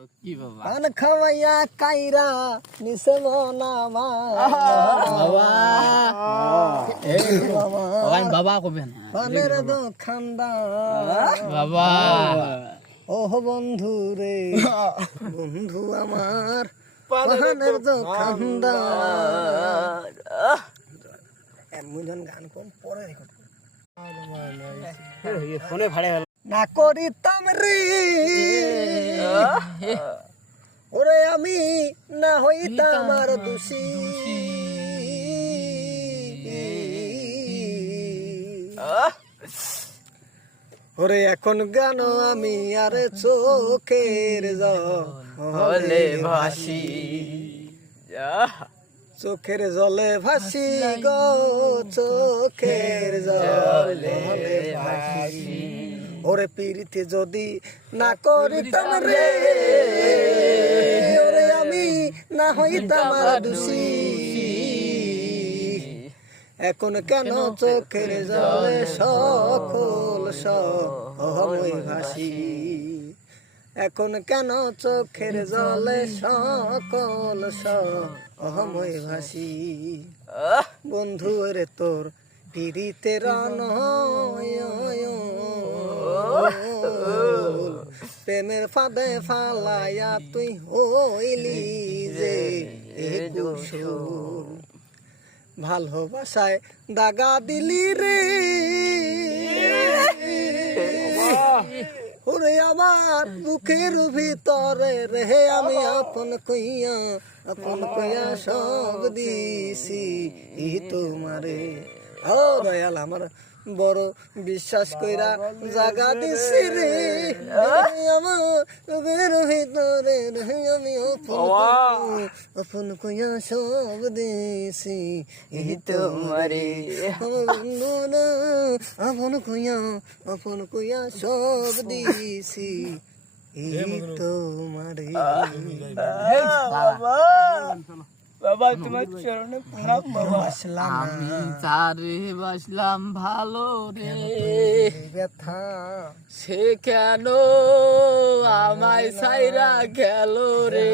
কি বাবা পান খাওয়াইয়া কাইরা নিছে মনা মা বাবা এই বাবা ওই বাবা কবে না পানের দোকানদার বাবা ও বন্ধু রে বন্ধু আমার পানের দোকানদার এমন গান কোন পরে রেকর্ড ফোনে ভাড়ে না করিতাম রে ওরে আমি না হইতাম আর দোষী ওরে এখন গান আমি আর চোখের জলে ভাসি চোখের জলে ভাসি গো চোখের জলে ভাসি ওরে পিরিতে যদি না করিতাম রে ওরে আমি না হইতাম আর দোষী এখন কেন চোখের জলে সকল সময় ভাসি এখন কেন চোখের জলে সকল সময় ভাসি বন্ধু রে তোর পিরিতে প্রেমের ফাঁদে ফালাইয়া তুই হইলি যে কুসুম ভালোবাসায় দাগা দিলি রে ওরে আমার বুকের ভিতরে রে আমি আপন কইয়া সব দিছি তোমারে ও দয়াল আমার বড় বিশ্বাস কইরা জাগা দিছি রে আমার বুকের ভিতরে রে আমি আপন কইয়া সব দিছি তোমারে আপন কইয়া সব দিছি তোমারে বাবা তোমার চরণে প্রণাম বাবা আমি তারে বাসলাম ভালো রে ব্যথা সে কেন আমায় সাইরা গেল রে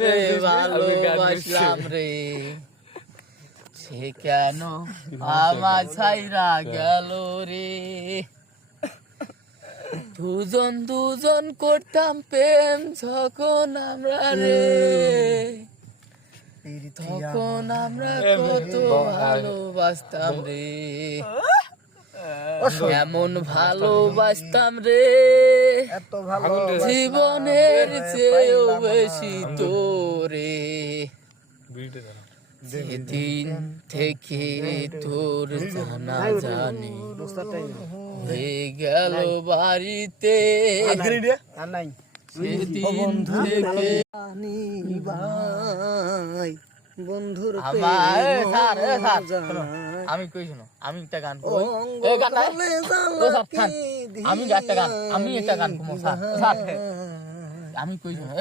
রে ভালোবাসলাম রে সে কেন আমায় সাইরা গেল রে দুজন করতাম প্রেম যখন আমরা রে তখন আমরা কত ভালোবাসতাম রে এমন ভালোবাসতাম রে জীবনের চেয়েও বেশি তোরে সেদিন থেকে তোর জানা জানি হয়ে গেল বাড়িতে সেদিন থেকে বন্ধুর আমি কই শোনো আমি একটা গান আমি একটা গান আমি কই শোনো